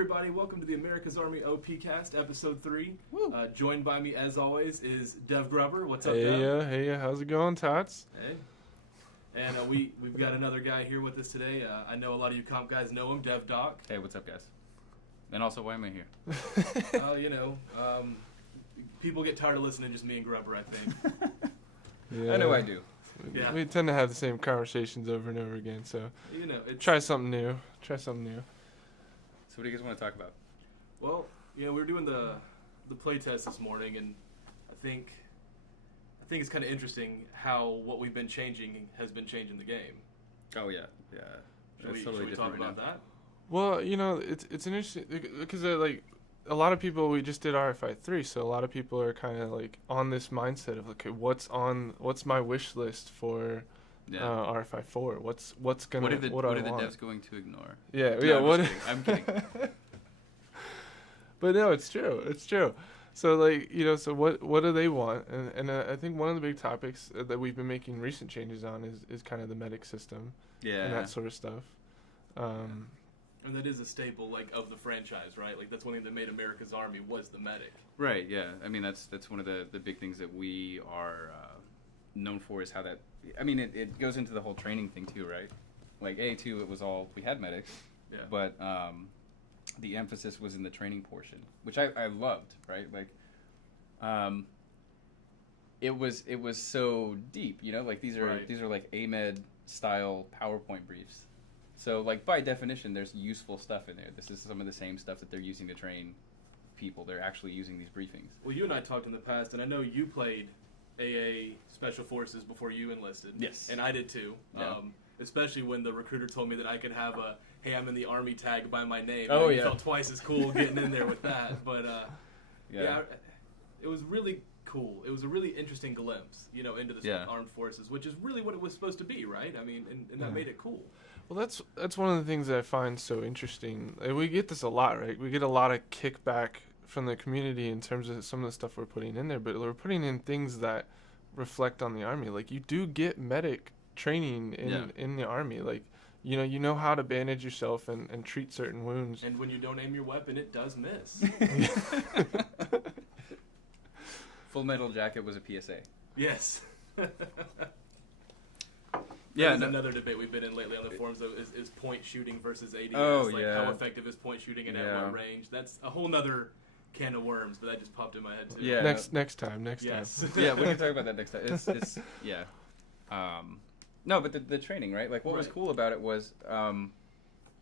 everybody, welcome to the America's Army OPCast, episode 3. Joined by me, as always, is Dev Grubber. What's up, Dev? Hey, how's it going, Tots? Hey. And we've got another guy here with us today. I know a lot of you comp guys know him, Dev Doc. Hey, what's up, guys? And also, why am I here? People get tired of listening to just me and Grubber, I think. Yeah. I know I do. We tend to have the same conversations over and over again, so Try something new. So what do you guys want to talk about? Well, we were doing the play test this morning, and I think it's kind of interesting how what we've been changing has been changing the game. Oh yeah. Should we talk about that? Well, it's an interesting because a lot of people, we just did RFI 3, so a lot of people are kind of like on this mindset of okay, what's my wish list for RFI 4? What are the devs going to ignore? I'm kidding. But no, it's true. So so what do they want? And I think one of the big topics that we've been making recent changes on is kind of the medic system. Yeah. And that sort of stuff. And that is a staple of the franchise, right? That's one thing that made America's Army was the medic. Right. Yeah. I mean that's one of the big things that we are known for is how that. I mean it goes into the whole training thing too, right? Like A2, it was all we had medics. Yeah. But the emphasis was in the training portion, which I loved, right? It was so deep, these are like AMED style PowerPoint briefs. So by definition, there's useful stuff in there. This is some of the same stuff that they're using to train people. They're actually using these briefings. Well, you and I talked in the past, and I know you played AA Special Forces before you enlisted. Yes. And I did too. Yeah. Especially when the recruiter told me that I could have a, hey, I'm in the Army tag by my name. Oh, It felt twice as cool getting in there with that. But, it was really cool. It was a really interesting glimpse, into the armed forces, which is really what it was supposed to be, right? I mean, and that made it cool. Well, that's one of the things that I find so interesting. We get this a lot, right? We get a lot of kickback from the community in terms of some of the stuff we're putting in there, but we're putting in things that reflect on the Army. You do get medic training in the Army. You know how to bandage yourself and treat certain wounds. And when you don't aim your weapon, it does miss. Full Metal Jacket was a PSA. Yes. Another debate we've been in lately on the forums, though, is point shooting versus ADS. How effective is point shooting and at what range? That's a whole nother can of worms, but that just popped in my head, too. Yeah. Next time. Yeah, we can talk about that next time. It's no, but the training, right? What was cool about it was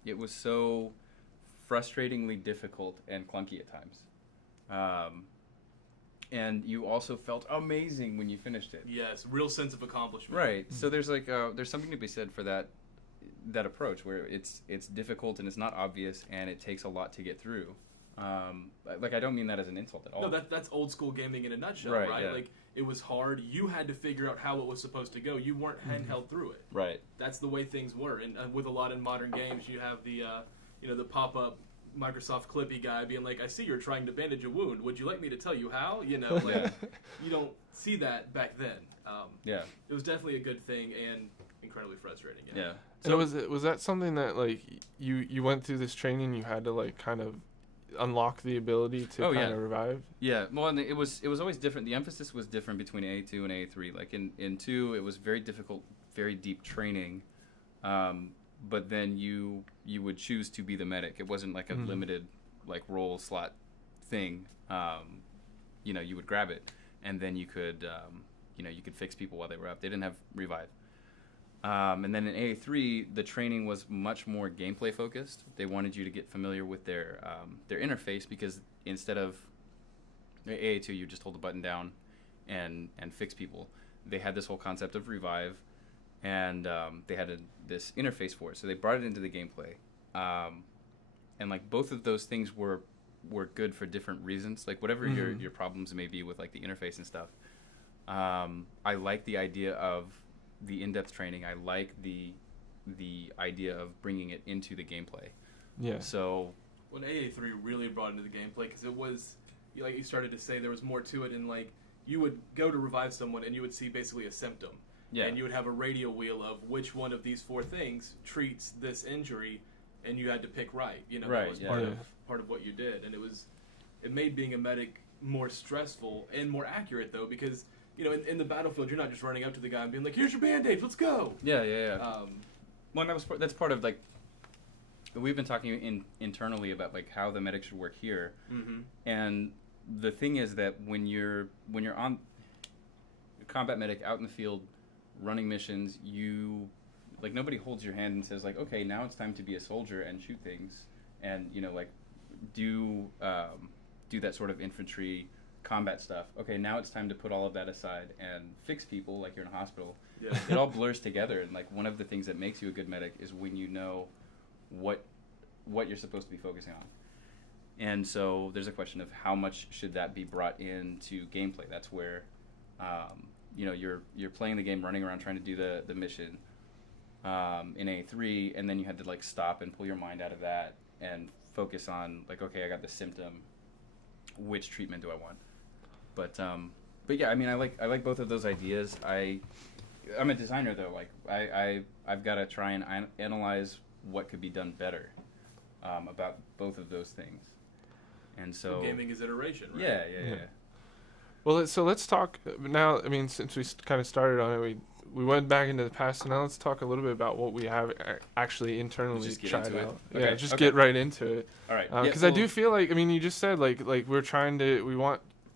it was so frustratingly difficult and clunky at times. And you also felt amazing when you finished it. Yes, real sense of accomplishment. Right. So there's there's something to be said for that approach where it's difficult and it's not obvious and it takes a lot to get through. I don't mean that as an insult at all. No, that's old school gaming in a nutshell, right? Yeah. It was hard. You had to figure out how it was supposed to go. You weren't handheld through it. Right. That's the way things were. And with a lot in modern games, you have the the pop-up Microsoft Clippy guy being like, I see you're trying to bandage a wound. Would you like me to tell you how? You don't see that back then. It was definitely a good thing and incredibly frustrating. Yeah. So was that something that you went through this training, you had to kind of unlock the ability to kind of revive? Yeah. Well, and it was always different. The emphasis was different between A2 and A3. In 2, it was very difficult, very deep training. But then you would choose to be the medic. It wasn't a limited role slot thing. You would grab it, and then you could you could fix people while they were up. They didn't have revive. And then in A3, the training was much more gameplay focused. They wanted you to get familiar with their interface because instead of A2, you just hold the button down and fix people. They had this whole concept of revive. And they had this interface for it, so they brought it into the gameplay. And both of those things were good for different reasons. Whatever your problems may be with the interface and stuff. I like the idea of the in-depth training. I like the idea of bringing it into the gameplay. Yeah. So when AA3 really brought into the gameplay, because it was you started to say there was more to it, and you would go to revive someone and you would see basically a symptom. Yeah. And you would have a radio wheel of which one of these 4 things treats this injury, and you had to pick right. Right, that was part of part of what you did, and it made being a medic more stressful and more accurate though, because in the battlefield you're not just running up to the guy and being like, here's your band-aids, let's go. Yeah. Well, that's part of like we've been talking internally about like how the medic should work here, and the thing is that when you're on combat medic out in the field running missions, you like nobody holds your hand and says like, okay, now it's time to be a soldier and shoot things and like do that sort of infantry combat stuff. Okay, now it's time to put all of that aside and fix people like you're in a hospital. Yeah. It all blurs together, and like one of the things that makes you a good medic is when you know what you're supposed to be focusing on. And so there's a question of how much should that be brought into gameplay. That's where you're playing the game, running around trying to do the mission in A3, and then you had to like stop and pull your mind out of that and focus on like, okay, I got the symptom, which treatment do I want? But yeah, I mean, I like both of those ideas. I'm a designer though. Like I've got to try and analyze what could be done better about both of those things. And so gaming is iteration, right? Yeah. Well, so let's talk now. I mean, since we kind of started on it, we went back into the past, so now let's talk a little bit about what we have actually internally tried out. Okay. Yeah, just get right into it. All right. Because I do feel like, I mean, you just said like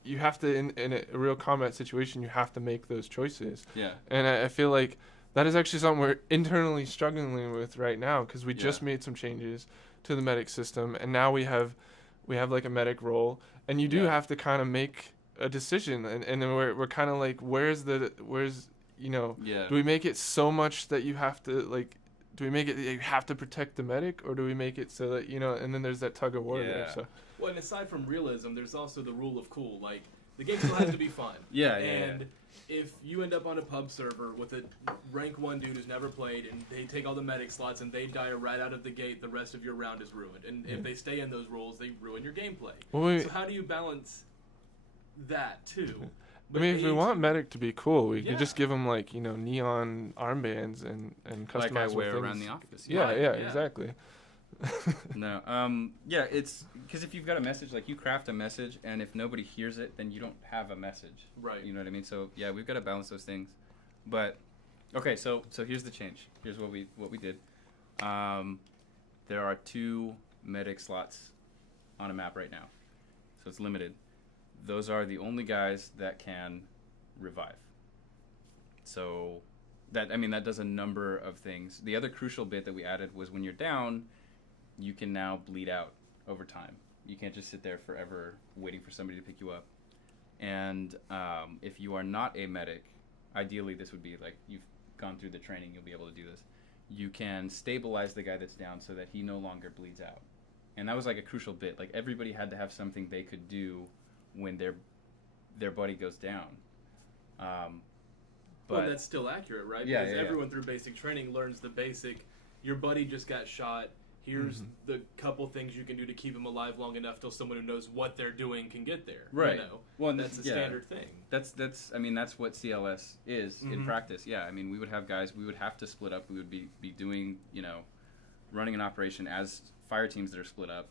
you have to in a real combat situation, you have to make those choices. Yeah. And I feel like that is actually something we're internally struggling with right now, because we just made some changes to the medic system, and now we have like a medic role, and you do have to kind of make a decision, and then we're kind of like, do we make it so much that you have to like, do we make it you have to protect the medic, or do we make it so that and then there's that tug of war there. So well, and aside from realism, there's also the rule of cool. Like, the game still has to be fun. And if you end up on a pub server with a rank 1 dude who's never played, and they take all the medic slots and they die right out of the gate, the rest of your round is ruined. And if they stay in those roles, they ruin your gameplay. So how do you balance that too? I mean, if we want medic to be cool, we could just give them like neon armbands and customizable like I wear things around the office. Yeah, exactly. No, it's because if you've got a message, like you craft a message, and if nobody hears it, then you don't have a message. Right. You know what I mean? So yeah, we've got to balance those things. But okay, so here's the change. Here's what we did. There are 2 medic slots on a map right now, so it's limited. Those are the only guys that can revive. So that does a number of things. The other crucial bit that we added was when you're down, you can now bleed out over time. You can't just sit there forever waiting for somebody to pick you up. And if you are not a medic, ideally this would be like you've gone through the training, you'll be able to do this. You can stabilize the guy that's down so that he no longer bleeds out. And that was like a crucial bit. Like everybody had to have something they could do when their buddy goes down. But that's still accurate, right? Yeah, because everyone through basic training learns the basic, your buddy just got shot, here's the couple things you can do to keep him alive long enough till someone who knows what they're doing can get there. Right. Well, and that's a standard thing. That's what CLS is in practice. Yeah, I mean, we would have guys, we would have to split up. We would be doing, running an operation as fire teams that are split up,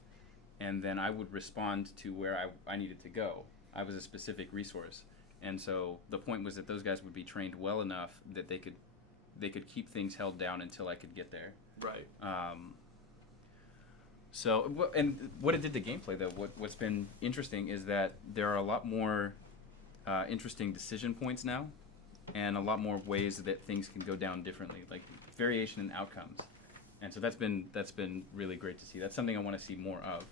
and then I would respond to where I needed to go. I was a specific resource. And so the point was that those guys would be trained well enough that they could keep things held down until I could get there. Right. So, and what it did to gameplay, though, what's been interesting is that there are a lot more interesting decision points now, and a lot more ways that things can go down differently, like variation in outcomes. And so that's been really great to see. That's something I want to see more of,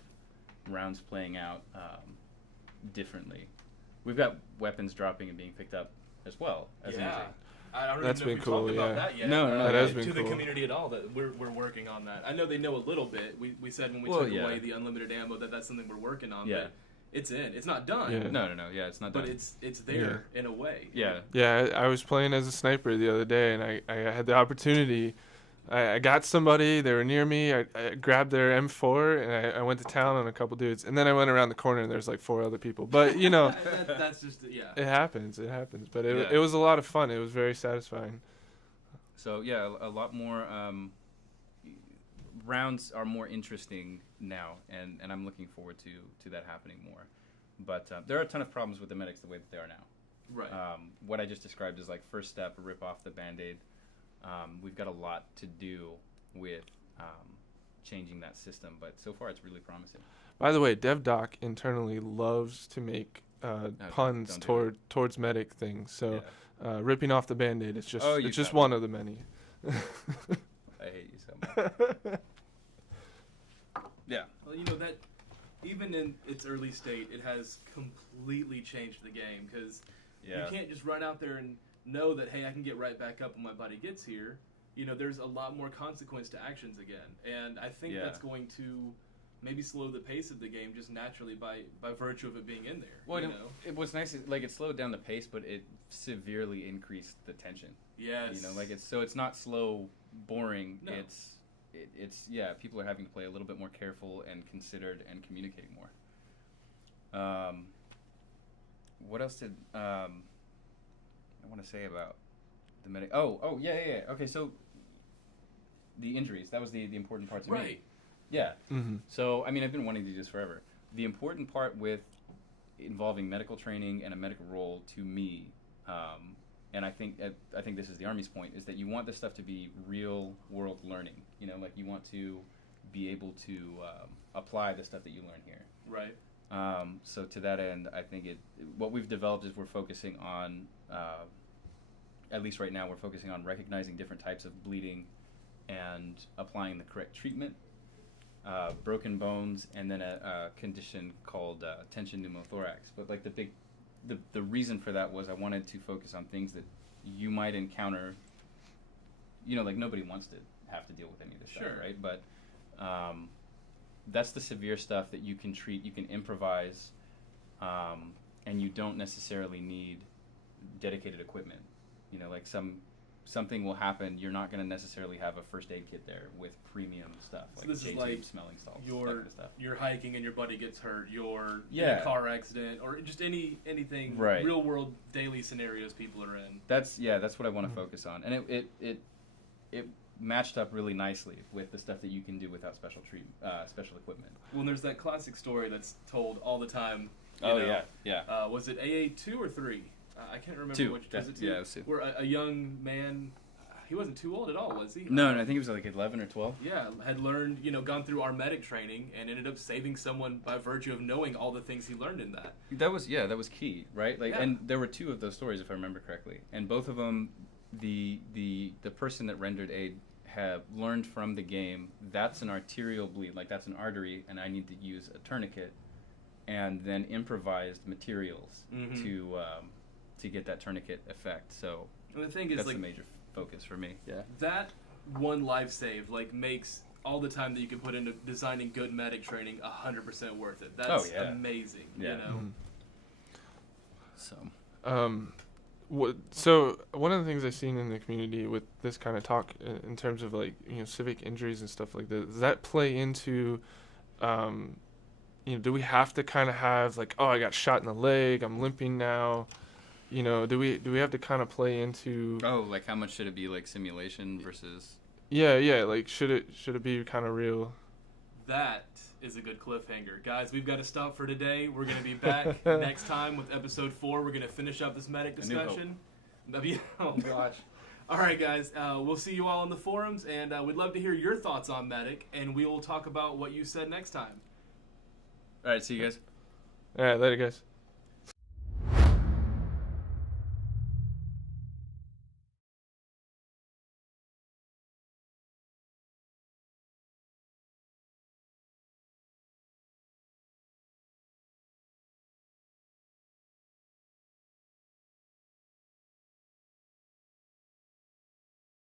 rounds playing out differently. We've got weapons dropping and being picked up as well as an example. I don't That's even know been if we cool, talked about that yet. No, that has been to cool. the community at all that we're working on that. I know they know a little bit. We said when we took away the unlimited ammo that's something we're working on. Yeah. But it's in. It's not done. Yeah. No. Yeah, it's not done. But it's there in a way. Yeah. Yeah, I was playing as a sniper the other day, and I had the opportunity. I got somebody, they were near me, I grabbed their M4, and I went to town on a couple dudes, and then I went around the corner, and there's like 4 other people. But, that's just, it happens. But it was a lot of fun. It was very satisfying. So, yeah, a lot more rounds are more interesting now, and I'm looking forward to that happening more. But there are a ton of problems with the medics the way that they are now. Right. What I just described is like first step, rip off the Band-Aid. We've got a lot to do with changing that system, but so far it's really promising. By the way, DevDoc internally loves to make puns towards medic things. So ripping off the Band-Aid is just it's just one of the many. I hate you so much. Yeah. Well, that even in its early state, it has completely changed the game because you can't just run out there and know that, hey, I can get right back up when my buddy gets here. There's a lot more consequence to actions again, and I think that's going to maybe slow the pace of the game just naturally by virtue of it being in there. Well, it was nice. It slowed down the pace, but it severely increased the tension. Yes. It's not slow, boring. No. It's people are having to play a little bit more careful and considered and communicating more. What else did I want to say about the medic? Oh, yeah. Okay, so the injuries, that was the important part to me. Right. Yeah. Mm-hmm. So, I've been wanting to do this forever. The important part with involving medical training and a medical role to me, and I think this is the Army's point, is that you want this stuff to be real world learning. You want to be able to apply the stuff that you learn here. Right. So to that end, I think what we've developed is we're focusing on, at least right now, we're focusing on recognizing different types of bleeding and applying the correct treatment. Broken bones, and then a condition called tension pneumothorax. But the reason for that was I wanted to focus on things that you might encounter. Nobody wants to have to deal with any of this stuff, right? But that's the severe stuff that you can treat, you can improvise, and you don't necessarily need dedicated equipment. Something will happen. You're not going to necessarily have a first aid kit there with premium stuff, so like this is like smelling salts, you're hiking and your buddy gets hurt, you're in a car accident, or just anything real world daily scenarios people are in. That's what I want to focus on, and it matched up really nicely with the stuff that you can do without special equipment. Well, there's that classic story that's told all the time. Was it AA2 or 3? I can't remember 2. which. Was it 2? Yeah, it was 2. Where a young man, he wasn't too old at all, was he? No, I think he was like 11 or 12. Yeah, had learned, gone through our medic training and ended up saving someone by virtue of knowing all the things he learned in that. That was key, right? And there were 2 of those stories, if I remember correctly, and both of them, the person that rendered aid had learned from the game, that's an arterial bleed, like that's an artery, and I need to use a tourniquet, and then improvised materials to get that tourniquet effect. So and the thing is, that's a major focus for me. Yeah. That one life save makes all the time that you can put into designing good medic training 100% worth it. That's amazing. Yeah. Mm-hmm. So. So one of the things I've seen in the community with this kind of talk, in terms of civic injuries and stuff like that, does that play into, do we have to kind of have I got shot in the leg, I'm limping now, do we have to kind of play into? How much should it be simulation versus? Yeah, should it be kind of real? That is a good cliffhanger. Guys, we've got to stop for today. We're going to be back next time with episode 4. We're going to finish up this medic discussion. Oh, gosh. All right, guys. We'll see you all in the forums, and we'd love to hear your thoughts on medic, and we will talk about what you said next time. All right, see you guys. All right, later, guys.